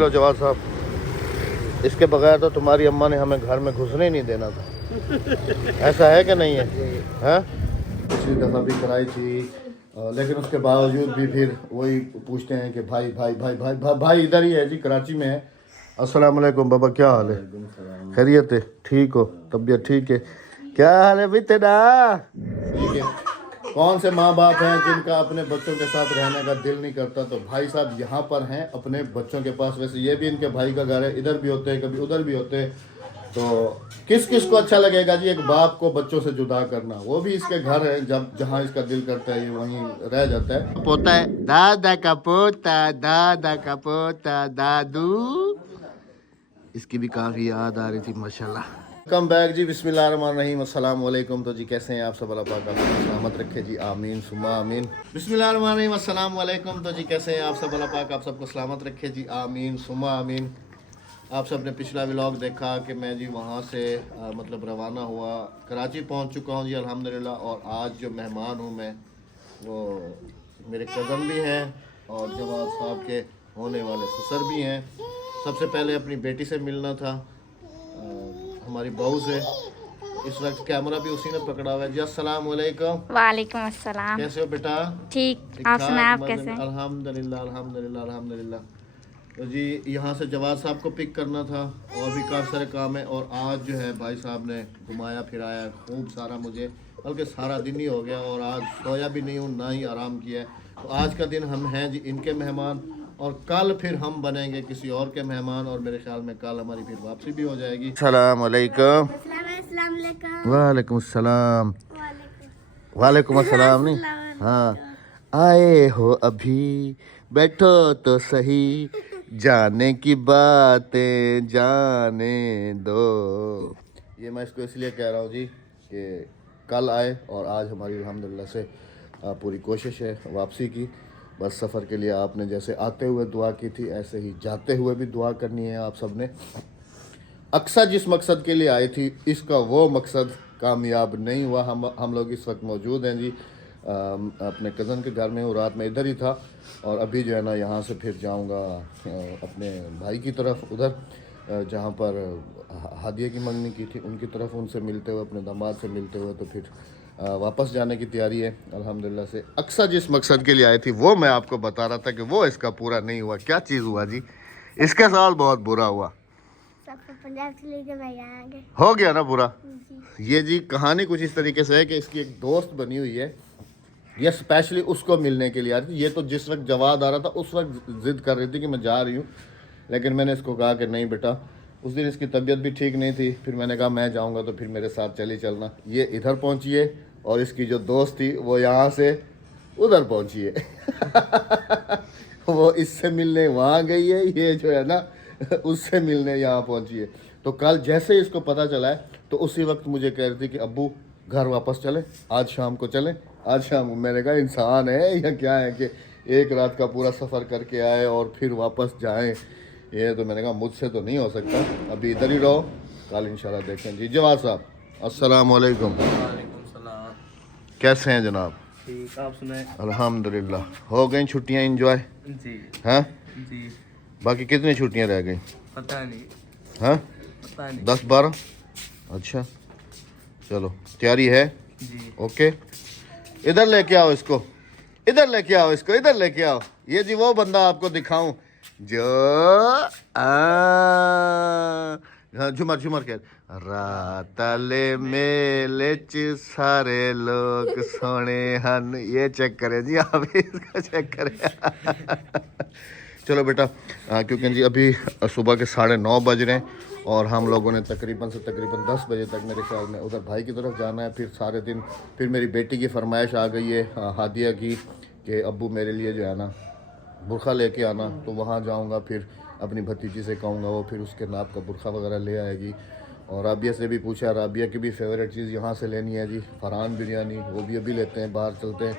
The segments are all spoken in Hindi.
लो जवाब साहब, इसके बगैर तो तुम्हारी अम्मा ने हमें घर में घुसने ही नहीं देना था। ऐसा है कि नहीं है? हैं? पिछली दफ़ा भी कराई थी, लेकिन उसके बावजूद भी फिर वही पूछते हैं कि भाई भाई भाई भाई भाई, भाई इधर ही है जी, कराची में है। अस्सलाम वालेकुम बाबा, क्या हाल है? खैरियत है? ठीक हो? तबीयत ठीक है? क्या हाल है भी तेरा? ठीक है। कौन से माँ बाप हैं जिनका अपने बच्चों के साथ रहने का दिल नहीं करता? तो भाई साहब यहाँ पर हैं अपने बच्चों के पास। वैसे ये भी इनके भाई का घर है, इधर भी होते हैं, कभी उधर भी होते हैं। तो किस किस को अच्छा लगेगा जी एक बाप को बच्चों से जुदा करना? वो भी इसके घर है, जब जहाँ इसका दिल करता है ये वहीं रह जाता है। पोता है, दादा का पोता, दादा का पोता, दादू। इसकी भी काफ़ी याद आ रही थी माशाल्लाह। वेलकम बैक जी, बिस्मिल्लाहिर्रहमानिर्रहीम, अस्सलाम वालेकुम। तो जी कैसे हैं आप सब? अल्लाह पाक आपको सलामत रखे जी, आमीन सुम्मा आमीन। बिस्मिल्लाहिर्रहमानिर्रहीम, अस्सलाम वालेकुम। तो जी कैसे हैं आप सब? अल्लाह पाक आप सबको सलामत रखे जी, आमीन सुम्मा आमीन। आप सब ने पिछला व्लॉग देखा कि मैं जी वहाँ से मतलब रवाना हुआ, कराची पहुँच चुका हूँ जी अल्हम्दुलिल्लाह। और आज जो मेहमान हूँ मैं, वो मेरे कज़न भी हैं और जवाब साहब के होने वाले ससुर भी हैं। सबसे पहले अपनी बेटी से मिलना था, हमारी बहू से। इस वक्त कैमरा भी उसी ने पकड़ा हुआ है जी। अस्सलाम वालेकुम। वालेकुम अस्सलाम। कैसे हो बेटा? ठीक, आप सुनाए, आप कैसे हैं? अल्हम्दुलिल्लाह अल्हम्दुलिल्लाह अल्हम्दुलिल्लाह। तो जी यहाँ से जवाद साहब को पिक करना था और भी काफ़ी सारे काम है। और आज जो है भाई साहब ने घुमाया फिराया खूब सारा मुझे, बल्कि सारा दिन ही हो गया और आज सोया भी नहीं हूँ ना ही आराम किया है। तो आज का दिन हम हैं जी इनके मेहमान, और कल फिर हम बनेंगे किसी और के मेहमान। और मेरे ख्याल में कल हमारी फिर वापसी भी हो जाएगी। अस्सलाम वालेकुम। वालेकुम अस्सलाम। वालेकुम अस्सलाम नहीं, हाँ। आए हो अभी, बैठो तो सही, जाने की बातें जाने दो। ये मैं इसको इसलिए कह रहा हूँ जी कि कल आए और आज हमारी अल्हम्दुलिल्लाह से पूरी कोशिश है वापसी की। बस सफ़र के लिए आपने जैसे आते हुए दुआ की थी, ऐसे ही जाते हुए भी दुआ करनी है आप सब ने। अक्सर जिस मकसद के लिए आई थी, इसका वो मकसद कामयाब नहीं हुआ। हम लोग इस वक्त मौजूद हैं जी अपने कज़न के घर में हूँ। रात में इधर ही था और अभी जो है ना यहाँ से फिर जाऊँगा अपने भाई की तरफ, उधर जहाँ पर हादिया की मंगनी की थी उनकी तरफ, उनसे मिलते हुए, अपने दामाद से मिलते हुए, तो फिर वापस जाने की तैयारी है अल्हम्दुलिल्लाह से। अक्सर जिस मकसद के लिए आई थी वो मैं आपको बता रहा था कि वो इसका पूरा नहीं हुआ। क्या चीज़ हुआ जी? इसके साथ बहुत बुरा हुआ। पंजाब से लेकर मैं यहाँ आ गए। हो गया ना बुरा? ये जी कहानी कुछ इस तरीके से है कि इसकी एक दोस्त बनी हुई है, ये स्पेशली उसको मिलने के लिए आ रही थी। ये तो जिस वक्त जवाब आ रहा था उस वक्त ज़िद कर रही थी कि मैं जा रही हूँ, लेकिन मैंने इसको कहा कि नहीं बेटा, उस दिन इसकी तबीयत भी ठीक नहीं थी। फिर मैंने कहा मैं जाऊँगा तो फिर मेरे साथ चली चलना। ये इधर पहुँची है और इसकी जो दोस्त थी वो यहाँ से उधर पहुँची है। वो इससे मिलने वहाँ गई है, ये जो है ना उससे मिलने यहाँ पहुँची है। तो कल जैसे इसको पता चला है तो उसी वक्त मुझे कह रही थी कि अब्बू घर वापस चले, आज शाम को चलें, आज शाम को। मैंने कहा इंसान है या क्या है कि एक रात का पूरा सफ़र करके आए और फिर वापस जाएं? ये तो मैंने कहा मुझसे तो नहीं हो सकता, अभी इधर ही रहो, कल इंशाल्लाह देखें जी। जवाद साहब अस्सलाम वालेकुम। कैसे हैं जनाब? ठीक, आप सुनाए? अल्हम्दुलिल्लाह। हो गई छुट्टियाँ इंजॉय? जी हैं? जी। बाकी कितनी छुट्टियाँ रह गई? पता नहीं। हाँ, पता नहीं। 10-12? अच्छा चलो, तैयारी है? जी। ओके, इधर लेके आओ इसको, इधर लेके आओ इसको, इधर लेके आओ। ये जी वो बंदा आपको दिखाऊं जो झुमर झुमर के रातले मेले च सारे लोग सोने हन। ये चेक करें जी, आप इसका चेक करें। चलो बेटा, क्योंकि जी अभी सुबह के 9:30 बज रहे हैं और हम लोगों ने तकरीबन 10 बजे तक मेरे ख्याल में उधर भाई की तरफ जाना है। फिर सारे दिन फिर मेरी बेटी की फरमाइश आ गई है हादिया की कि अब्बू मेरे लिए जो है ना बुरखा लेके आना। तो वहाँ जाऊँगा, फिर अपनी भतीजी से कहूँगा वो फिर उसके नाप का बुरखा वगैरह ले आएगी। और राबिया से भी पूछा, राबिया की भी फेवरेट चीज़ यहाँ से लेनी है जी, फरहान बिरयानी, वो भी अभी लेते हैं, बाहर चलते हैं,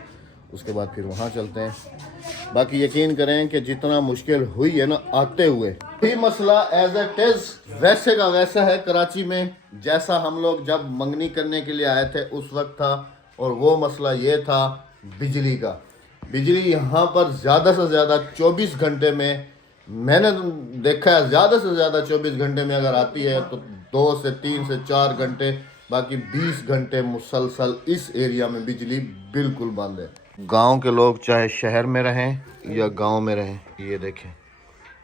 उसके बाद फिर वहाँ चलते हैं। बाकी यकीन करें कि जितना मुश्किल हुई है ना आते हुए, ये मसला एज इट इज़ वैसे का वैसा है कराची में जैसा हम लोग जब मंगनी करने के लिए आए थे उस वक्त था। और वो मसला ये था बिजली का। बिजली यहाँ पर ज़्यादा से ज़्यादा 24 घंटे में मैंने देखा है ज़्यादा से ज़्यादा 24 घंटे में अगर आती है तो 2 से 3 से 4 घंटे, बाकी 20 घंटे मुसलसल इस एरिया में बिजली बिल्कुल बंद है। गांव के लोग चाहे शहर में रहें या गांव में रहें, ये देखें,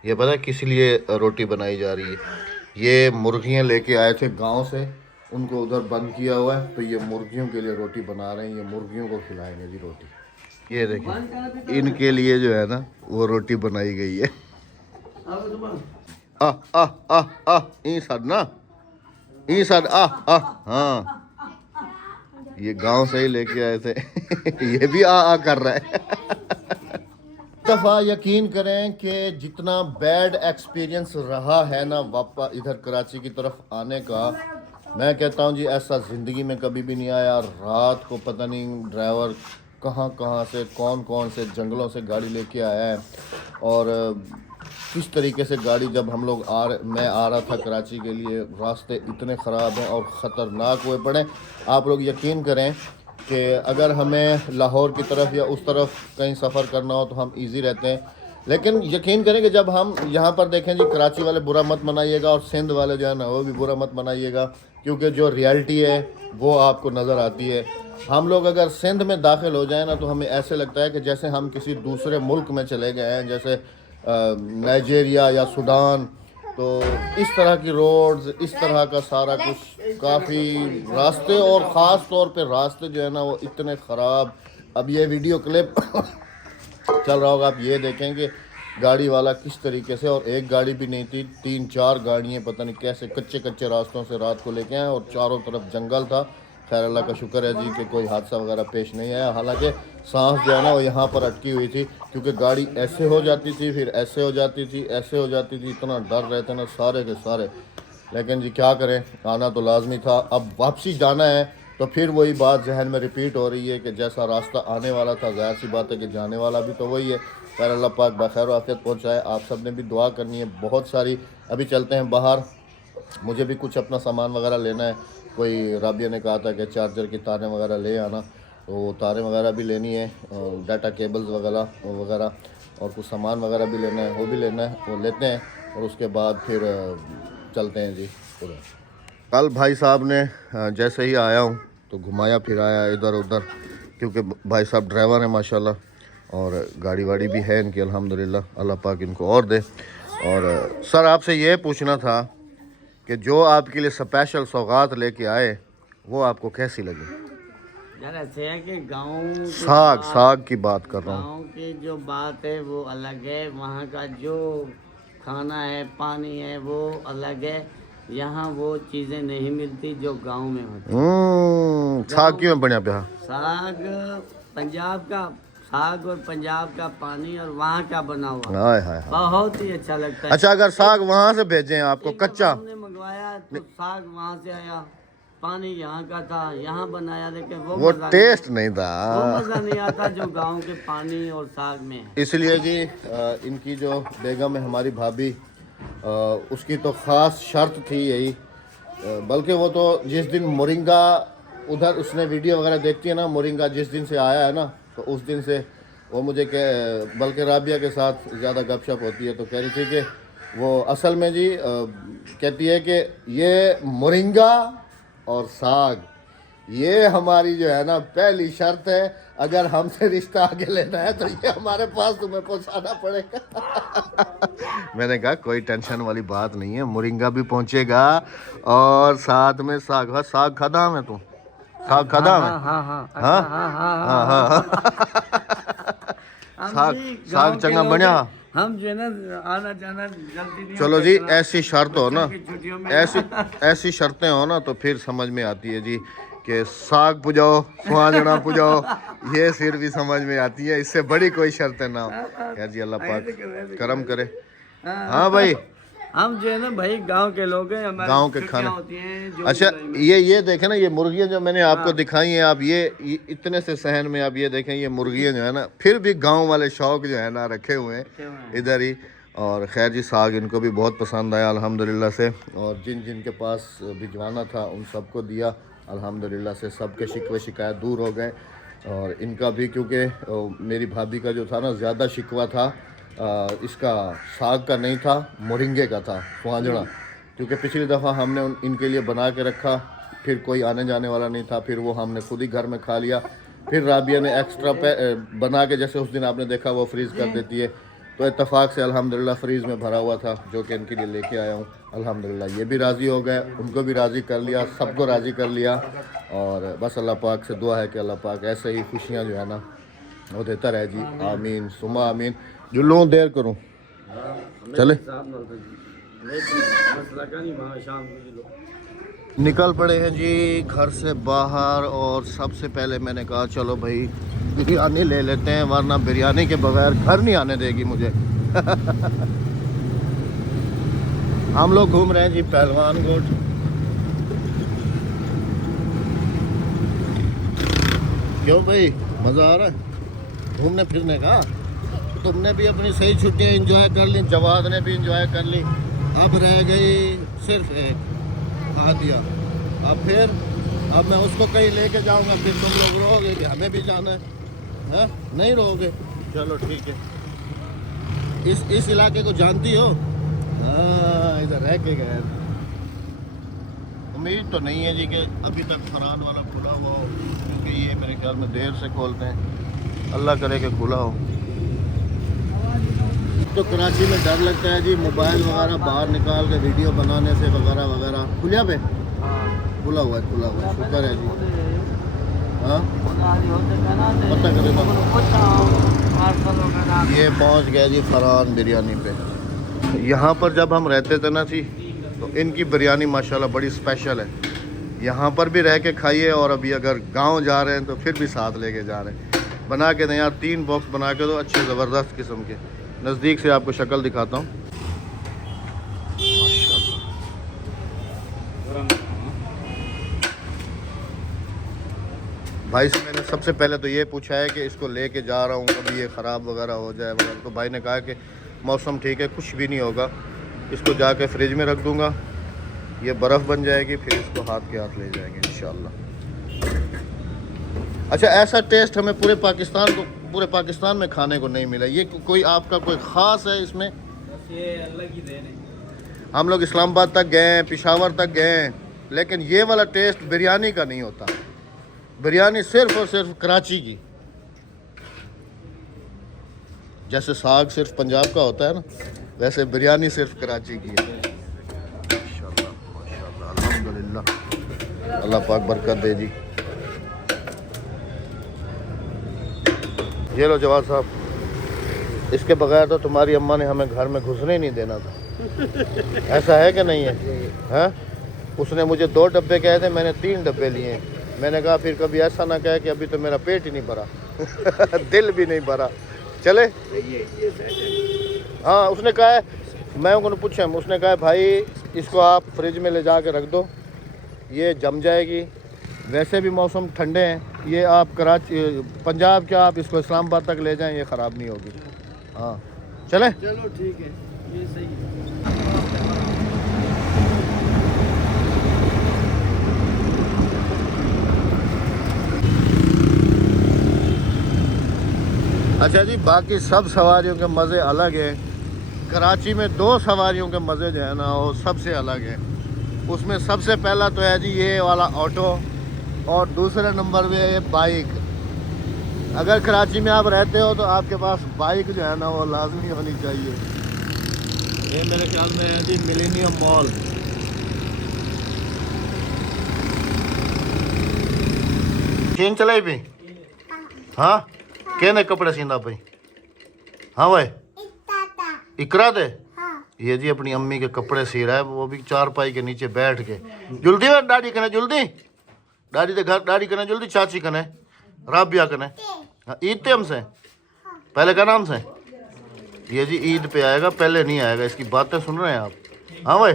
ये पता है किस लिए रोटी बनाई जा रही है। ये मुर्गियां लेके आए थे गांव से, उनको उधर बंद किया हुआ है, तो ये मुर्गियों के लिए रोटी बना रहे हैं। ये मुर्गियों को खिलाएंगे जी रोटी। ये देखें, इनके लिए जो है ना वो रोटी बनाई गई है। हाँ, ये गांव से ही लेके आए थे। ये भी आ कर रहा है। दफ़ा यकीन करें कि जितना बैड एक्सपीरियंस रहा है ना वापस इधर कराची की तरफ आने का, मैं कहता हूँ जी ऐसा ज़िंदगी में कभी भी नहीं आया। रात को पता नहीं ड्राइवर कहाँ कहाँ से कौन कौन से जंगलों से गाड़ी लेके आया है, और किस तरीके से गाड़ी जब हम लोग मैं आ रहा था कराची के लिए, रास्ते इतने ख़राब हैं और ख़तरनाक हुए पड़े। आप लोग यकीन करें कि अगर हमें लाहौर की तरफ या उस तरफ कहीं सफ़र करना हो तो हम इजी रहते हैं, लेकिन यकीन करें कि जब हम यहाँ पर देखें जी, कराची वाले बुरा मत मनाइएगा और सिंध वाले जो है ना वो भी बुरा मत मनाइएगा, क्योंकि जो रियलिटी है वो आपको नज़र आती है। हम लोग अगर सिंध में दाखिल हो जाए ना तो हमें ऐसे लगता है कि जैसे हम किसी दूसरे मुल्क में चले गए हैं, जैसे नाइजीरिया या सूडान। तो इस तरह की रोड्स, इस तरह का सारा कुछ, काफ़ी रास्ते और ख़ास तौर पे रास्ते जो है ना वो इतने ख़राब। अब ये वीडियो क्लिप चल रहा होगा, आप ये देखेंगे गाड़ी वाला किस तरीके से, और एक गाड़ी भी नहीं थी, 3-4 गाड़ियाँ पता नहीं कैसे कच्चे कच्चे रास्तों से रात को लेके आए, और चारों तरफ जंगल था। खैर अल्लाह का शुक्र है जी कि कोई हादसा वगैरह पेश नहीं आया। हालांकि सांस जो है ना वो यहाँ पर अटकी हुई थी, क्योंकि गाड़ी ऐसे हो जाती थी, फिर ऐसे हो जाती थी, ऐसे हो जाती थी, इतना डर रहते ना सारे के सारे। लेकिन जी क्या करें, आना तो लाजमी था। अब वापसी जाना है तो फिर वही बात जहन में रिपीट हो रही है कि जैसा रास्ता आने वाला था, ज़ाहिर सी बात है कि जाने वाला भी तो वही है। खैर अल्लाह पाक बखैर आफियत पहुँचाए। आप सब ने भी दुआ करनी है बहुत सारी। अभी चलते हैं बाहर, मुझे भी कुछ अपना सामान वगैरह लेना है। कोई राबिया ने कहा था कि चार्जर की तारें वगैरह ले आना, तो तारें वगैरह भी लेनी है, डाटा केबल्स वगैरह और कुछ सामान वगैरह भी लेना है, वो भी लेना है, वो लेते हैं और उसके बाद फिर चलते हैं जी उधर। कल भाई साहब ने जैसे ही आया हूँ तो घुमाया फिराया इधर उधर, क्योंकि भाई साहब ड्राइवर हैं माशाल्लाह, और गाड़ी वाड़ी भी है इनकी अल्हम्दुलिल्लाह, अल्लाह पाक इनको और दे। और सर आपसे ये पूछना था कि जो आपके लिए स्पेशल सौगात लेके आए वो आपको कैसी लगी? यार ऐसे है कि गाँव साग की बात कर रहा हूँ। गाँव की जो बात है वो अलग है, वहाँ का जो खाना है, पानी है, वो अलग है। यहाँ वो चीज़ें नहीं मिलती जो गांव में होती। साग क्यों बढ़िया पे? साग पंजाब का साग और पंजाब का पानी और वहाँ का बना हुआ हाय हाय बहुत ही अच्छा लगता है। अच्छा, अगर साग वहाँ से भेजें आपको कच्चा? हमने मंगवाया तो साग वहाँ से आया, पानी यहाँ का था, यहाँ बनाया, लेकिन वो टेस्ट नहीं था, वो मज़ा नहीं आता जो गांव के पानी और साग में है। इसलिए जी इनकी जो बेगम है हमारी भाभी, उसकी तो ख़ास शर्त थी यही, बल्कि वो तो जिस दिन मोरिंगा उधर उसने वीडियो वगैरह देखती है ना, मोरिंगा जिस दिन से आया है ना, तो उस दिन से वो मुझे बल्कि राबिया के साथ ज़्यादा गपशप होती है, तो कह रही थी कि वो असल में जी कहती है कि ये मोरिंगा और साग ये हमारी जो है ना पहली शर्त है, अगर हमसे रिश्ता आगे लेना है तो ये हमारे पास तुम्हें पहुंचाना पड़ेगा। मैंने कहा कोई टेंशन वाली बात नहीं है, मोरिंगा भी पहुंचेगा और साथ में साग। हाँ साग खादा मैं, तू साग खादा मैं? साग चंगा बढ़िया। हम जो है ना आना जाना जल्दी नहीं। चलो जी, ऐसी शर्त हो ना, ऐसी शर्तें हो ना तो फिर समझ में आती है जी कि साग पुजाओ, स्वांजना पुजाओ, ये फिर भी समझ में आती है। इससे बड़ी कोई शर्तें ना हो। यार जी अल्लाह पाक करम करे। हाँ भाई, हम जो है ना भाई गांव के लोग हैं, हमारे गांव के खाने होती हैं। अच्छा ये देखें ना, ये मुर्गियाँ जो मैंने आपको दिखाई हैं, आप ये इतने से सहन में आप ये देखें, ये मुर्गियाँ जो है ना फिर भी गांव वाले शौक जो है ना रखे हुए हैं इधर ही। और खैर जी साग इनको भी बहुत पसंद आया अल्हम्दुलिल्लाह से, और जिन जिन के पास भिजवाना था उन सबको दिया अल्हम्दुलिल्लाह से, सबके शिकवे शिकायत दूर हो गए। और इनका भी, क्योंकि मेरी भाभी का जो था ना ज़्यादा शिकवा था, इसका साग का नहीं था, मोरिंगे का था, स्वांजड़ा। क्योंकि पिछली दफ़ा हमने इनके लिए बना के रखा, फिर कोई आने जाने वाला नहीं था, फिर वो हमने खुद ही घर में खा लिया। फिर राबिया ने एक्स्ट्रा बना के, जैसे उस दिन आपने देखा, वो फ्रीज़ कर देती है। तो इत्तेफाक से अल्हम्दुलिल्लाह फ्रीज़ में भरा हुआ था, जो कि इनके लिए लेके आया हूँ। अल्हम्दुलिल्लाह ये भी राज़ी हो गए, उनको भी राज़ी कर लिया, सबको राज़ी कर लिया। और बस अल्लाह पाक से दुआ है कि अल्लाह पाक ऐसे ही खुशियाँ जो है ना वो देता रहे जी। आमीन सुमा आमीन। जुल्लू देर करूँ, चले निकल पड़े हैं जी घर से बाहर। और सबसे पहले मैंने कहा चलो भाई बिरयानी ले लेते हैं, वरना बिरयानी के बगैर घर नहीं आने देगी मुझे। हम लोग घूम रहे हैं जी पहलवान गोट। क्यों भाई, मज़ा आ रहा है घूमने फिरने का? तुमने भी अपनी सही छुट्टियां एंजॉय कर ली, जवाद ने भी एंजॉय कर ली। अब रह गई सिर्फ एक हादिया। अब मैं उसको कहीं लेके जाऊंगा, फिर तुम लोग रहोगे कि हमें भी जाना है? नहीं रहोगे? चलो ठीक है। इस इलाके को जानती हो? हाँ, इधर रह के गए। उम्मीद तो नहीं है जी कि अभी तक फरहान वाला खुला हुआ हो, क्योंकि ये मेरे ख्याल में देर से खोलते हैं। अल्लाह करे कि खुला हो। तो कराची में डर लगता है जी, मोबाइल वगैरह बाहर निकाल के वीडियो बनाने से वगैरह वगैरह। खुलिया पे खुला हुआ है, शुक्र है जी। हाँ पता करेगा। ये पहुंच गया जी फरहान बिरयानी पे। यहाँ पर जब हम रहते थे ना जी, तो इनकी बिरयानी माशाल्लाह बड़ी स्पेशल है। यहाँ पर भी रह के खाइए, और अभी अगर गांव जा रहे हैं तो फिर भी साथ लेके जा रहे हैं। बना के दें यार, 3 बॉक्स बना के दो, अच्छे ज़बरदस्त किस्म के। नज़दीक से आपको शक्ल दिखाता हूँ। भाई से मैंने सबसे पहले तो ये पूछा है कि इसको लेके जा रहा हूँ, कभी ये ख़राब वगैरह हो जाए वगैरह। तो भाई ने कहा कि मौसम ठीक है, कुछ भी नहीं होगा, इसको जाके फ्रिज में रख दूँगा, ये बर्फ़ बन जाएगी, फिर इसको हाथ के हाथ ले जाएंगे इंशाल्लाह। अच्छा, ऐसा टेस्ट हमें पूरे पाकिस्तान में खाने को नहीं मिला। ये कोई आपका कोई ख़ास है इसमें? ये अल्लाह की देन है। हम लोग इस्लामाबाद तक गए, पेशावर तक गए, लेकिन ये वाला टेस्ट बिरयानी का नहीं होता। बिरयानी सिर्फ और सिर्फ कराची की। जैसे साग सिर्फ पंजाब का होता है ना, वैसे बिरयानी सिर्फ कराची की है। माशाल्लाह माशाल्लाह, अल्हम्दुलिल्लाह, अल्लाह पाक बरकत दे जी। ये लो जवाद साहब, इसके बगैर तो तुम्हारी अम्मा ने हमें घर में घुसने ही नहीं देना था। ऐसा है कि नहीं है? हैं? उसने मुझे 2 डब्बे कहे थे, मैंने 3 डब्बे लिए हैं। मैंने कहा फिर कभी ऐसा ना कहे कि अभी तो मेरा पेट ही नहीं भरा। दिल भी नहीं भरा। चले। हाँ, उसने कहा है, मैं उनको पूछा, उसने कहा है भाई इसको आप फ्रिज में ले जा के रख दो, ये जम जाएगी। वैसे भी मौसम ठंडे हैं, ये आप कराची पंजाब के आप इसको इस्लामाबाद तक ले जाएं, ये ख़राब नहीं होगी। हाँ चले। चलो ठीक है, ये सही है। अच्छा जी, बाकी सब सवारियों के मज़े अलग हैं। कराची में 2 सवारियों के मज़े जो है ना वो सबसे अलग है। उसमें सबसे पहला तो है जी ये वाला ऑटो, और दूसरे नंबर पे है ये बाइक। अगर कराची में आप रहते हो तो आपके पास बाइक जो है ना वो लाजमी होनी चाहिए। ये मेरे ख्याल में है जी मिलेनियम मॉल। चेन चलाई भी? हाँ, कहने कपड़े सीना भाई? हाँ भाई, इकरा दे। ये जी अपनी अम्मी के कपड़े सी रहा है, वो भी 4 पाई के नीचे बैठ के। जल्दी वे दाढ़ी कने, जल्दी दाढ़ी दे घर, दाढ़ी कने जल्दी, चाची कने, राबिया कने। ईद पे हमसे पहले का नाम से। ये जी ईद पे आएगा, पहले नहीं आएगा। इसकी बातें सुन रहे हैं आप? हाँ भाई,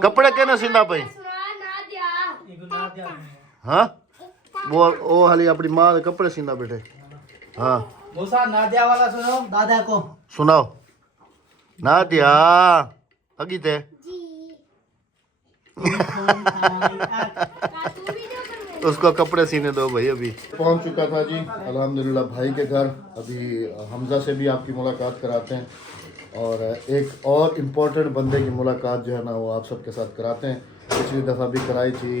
कपड़े कहने सीना भाई? हाँ, वो हाली अपनी माँ के कपड़े सीना बेटे। हाँ नादिया वाला सुनो, दादा को सुनाओ। नादिया अगी थे। उसको कपड़े सीने दो भाई। अभी पहुंच चुका था जी अल्हम्दुलिल्लाह भाई के घर। अभी हमजा से भी आपकी मुलाकात कराते हैं और एक और इम्पोर्टेंट बंदे की मुलाकात जो है ना वो आप सबके साथ कराते हैं। पिछली दफ़ा भी कराई थी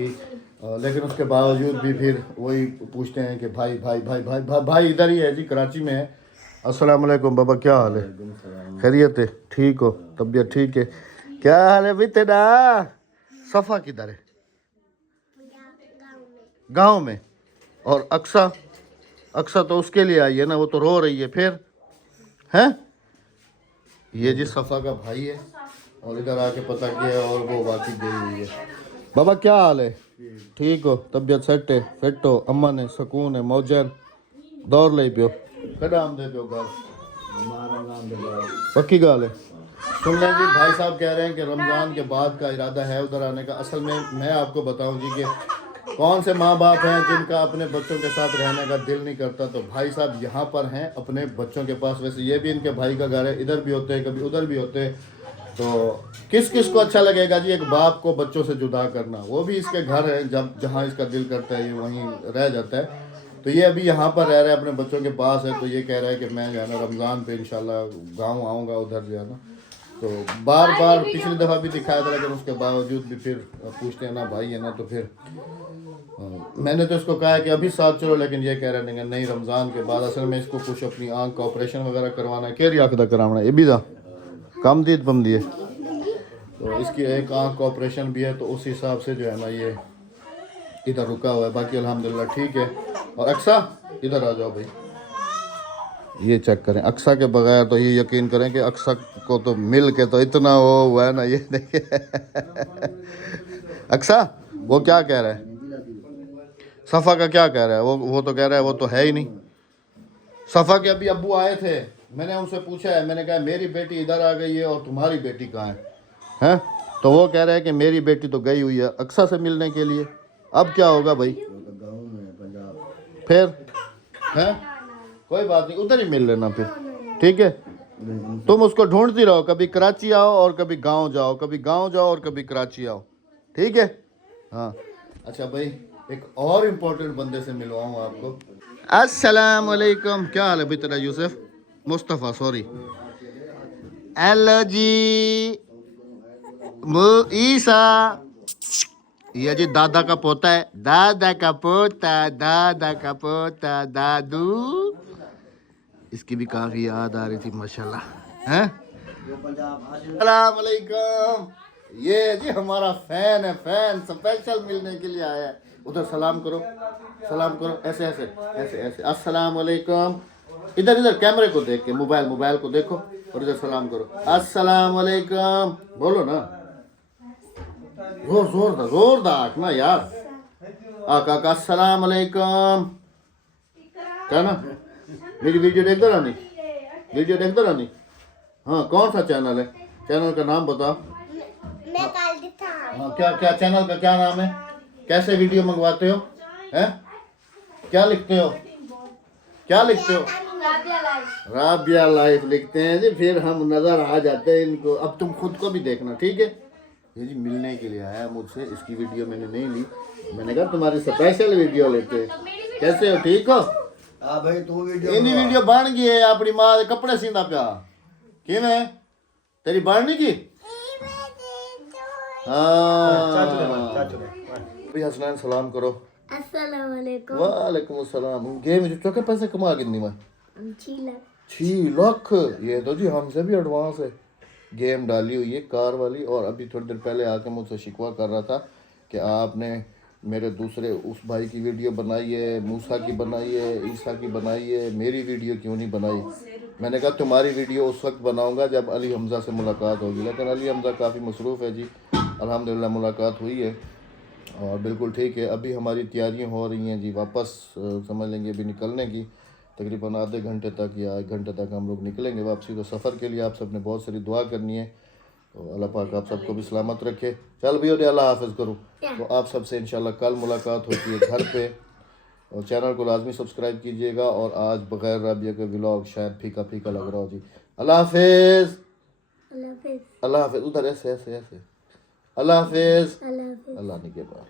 लेकिन उसके बावजूद भी फिर वही पूछते हैं कि भाई भाई भाई भाई भाई, भाई इधर ही है जी, कराची में है। अस्सलाम वालेकुम बाबा, क्या हाल है? खैरियत है? ठीक हो? तबीयत ठीक है? क्या हाल है भाई तेरा? सफ़ा किधर है? गांव में। और अक्सा? अक्सा तो उसके लिए आई है ना, वो तो रो रही है। फिर हैं ये जी सफ़ा का भाई है और इधर आके पता किया और वो वाकई गई हुई है। बाबा क्या हाल है? ठीक हो? तबीयत सेट है? फिट हो? अम्मा ने सुकून है? मौजन दौड़ ले पियो कदाम दे पियो घर पक्की गाल है। सुन लें जी, भाई साहब कह रहे हैं कि रमज़ान के बाद का इरादा है उधर आने का। असल में मैं आपको बताऊं जी कि कौन से माँ बाप हैं जिनका अपने बच्चों के साथ रहने का दिल नहीं करता, तो भाई साहब यहाँ पर हैं अपने बच्चों के पास। वैसे ये भी इनके भाई का घर है, इधर भी होते हैं कभी उधर भी होते हैं। तो किस किस को अच्छा लगेगा जी एक बाप को बच्चों से जुदा करना? वो भी इसके घर है, जब जहाँ इसका दिल करता है ये वहीं रह जाता है। तो ये अभी यहाँ पर रह रहा है अपने बच्चों के पास है। तो ये कह रहा है कि मैं जो है ना रमज़ान पे इंशाल्लाह गांव आऊँगा उधर जो है ना। तो बार बार पिछली दफ़ा भी दिखाया था लेकिन उसके बावजूद भी फिर पूछते हैं ना भाई है ना। तो फिर मैंने तो इसको कहा है कि अभी साथ चलो, लेकिन ये कह रहे हैं नहीं रमज़ान के बाद। असल में इसको कुछ अपनी आँख का ऑपरेशन वगैरह करवाना है। केरी आँख का कराना है ये भी था कम दीद बम दिए। तो इसकी एक आँख का ऑपरेशन भी है, तो उस हिसाब से जो है ना ये इधर रुका हुआ है। बाकी अल्हम्दुलिल्लाह ठीक है। और अक्सा इधर आ जाओ भाई, ये चेक करें अक्सा के बगैर तो ये यकीन करें कि अक्सा को तो मिल के तो इतना वो हुआ है ना। ये देखिए अक्सा वो क्या कह रहा है? सफ़ा का क्या कह रहा है? वो तो कह रहा है वो तो है ही नहीं। सफ़ा के अभी अब्बू आए थे, मैंने उनसे पूछा है, मैंने कहा मेरी बेटी इधर आ गई है और तुम्हारी बेटी कहाँ है? हैं? तो वो कह रहा है कि मेरी बेटी तो गई हुई है अक्सा से मिलने के लिए। अब क्या होगा भाई? फिर हैं कोई बात नहीं, उधर ही मिल लेना फिर, ठीक है? तुम उसको ढूंढती रहो, कभी कराची आओ और कभी गांव जाओ, कभी गांव जाओ और कभी कराची आओ, ठीक है? हाँ अच्छा भाई, एक और इम्पोर्टेंट बंदे से मिलवाऊँ आपको। अस्सलाम वालेकुम, क्या हाल है भाई तेरा? यूसुफ मुस्तफ़ा सॉरी। हेलो जी ईसा, ये जी दादा का पोता है, दादा का पोता, दादा का पोता, दादू। इसकी भी काफी याद आ रही थी माशाल्लाह हैं। अस्सलाम वालेकुम, ये जी हमारा फैन है, फैन स्पेशल मिलने के लिए आया है। उधर सलाम करो, सलाम करो, ऐसे ऐसे ऐसे ऐसे। अस्सलाम वालेकुम, इधर इधर कैमरे को देख के, मोबाइल को देखो और इधर सलाम करो। अस्सलाम वालेकुम बोलो ना, जोरदार ना यार। आका अस्सलाम वालेकुम क्या ना? मेरी वीडियो देखते रहनी, वीडियो देखते रहनी। हाँ कौन सा चैनल है? चैनल का नाम बताओ। हाँ क्या चैनल का क्या नाम है? कैसे वीडियो मंगवाते हो? हैं? क्या लिखते हो? क्या लिखते हो? राबिया लाइफ लिखते हैं जी, फिर हम नजर आ जाते हैं इनको। अब तुम खुद को भी देखना, ठीक है? ये जी मिलने के लिए आया मुझसे, इसकी वीडियो मैंने नहीं ली। मैंने कहा तुम्हारी स्पेशल वीडियो लेते हैं। कैसे हो? ठीक हो? हाँ भाई तू वीडियो इन्हीं वीडियो बन गई है अपनी माँ के कपड़े सींदा पिया कि मैं तेरी बननी की। भाई हसनैन सलाम करो। अस्सलाम वालेकुम। वालेकुम अस्सलाम। गेम जो चौके पैसे कमा गिननी मैं 6 लाख। ये तो जी हमसे भी एडवांस है। गेम डाली हुई है कार वाली, और अभी थोड़ी देर पहले आके मुझसे शिकवा कर रहा था कि आपने मेरे दूसरे उस भाई की वीडियो बनाई है, मूसा की बनाई है, ईसा की बनाई है, मेरी वीडियो क्यों नहीं बनाई? मैंने कहा तुम्हारी वीडियो उस वक्त बनाऊंगा जब अली हमज़ा से मुलाकात होगी, लेकिन अली हमज़ा काफ़ी मसरूफ़ है जी। अल्हम्दुलिल्लाह मुलाकात हुई है और बिल्कुल ठीक है। अभी हमारी तैयारियां हो रही हैं जी, वापस समझ लेंगे अभी निकलने की। तकरीबन आधे घंटे तक या 1 घंटे तक हम लोग निकलेंगे वापसी। तो सफ़र के लिए आप सब ने बहुत सारी दुआ करनी है। तो अल्लाह पाक आप सबको भी सलामत रखे। चल भी अल्लाह हाफ़िज़ करूँ। तो आप सबसे इंशाल्लाह कल मुलाकात होती है घर पे, और चैनल को लाजमी सब्सक्राइब कीजिएगा। और आज बग़ैर राबिया के व्लॉग शायद फीका फीका लग रहा हो जी। अल्लाह हाफ़िज़, अल्लाह हाफ़िज़। उधर ऐसे ऐसे ऐसे, अल्लाह हाफ़िज़, अल्लाह निगहबान।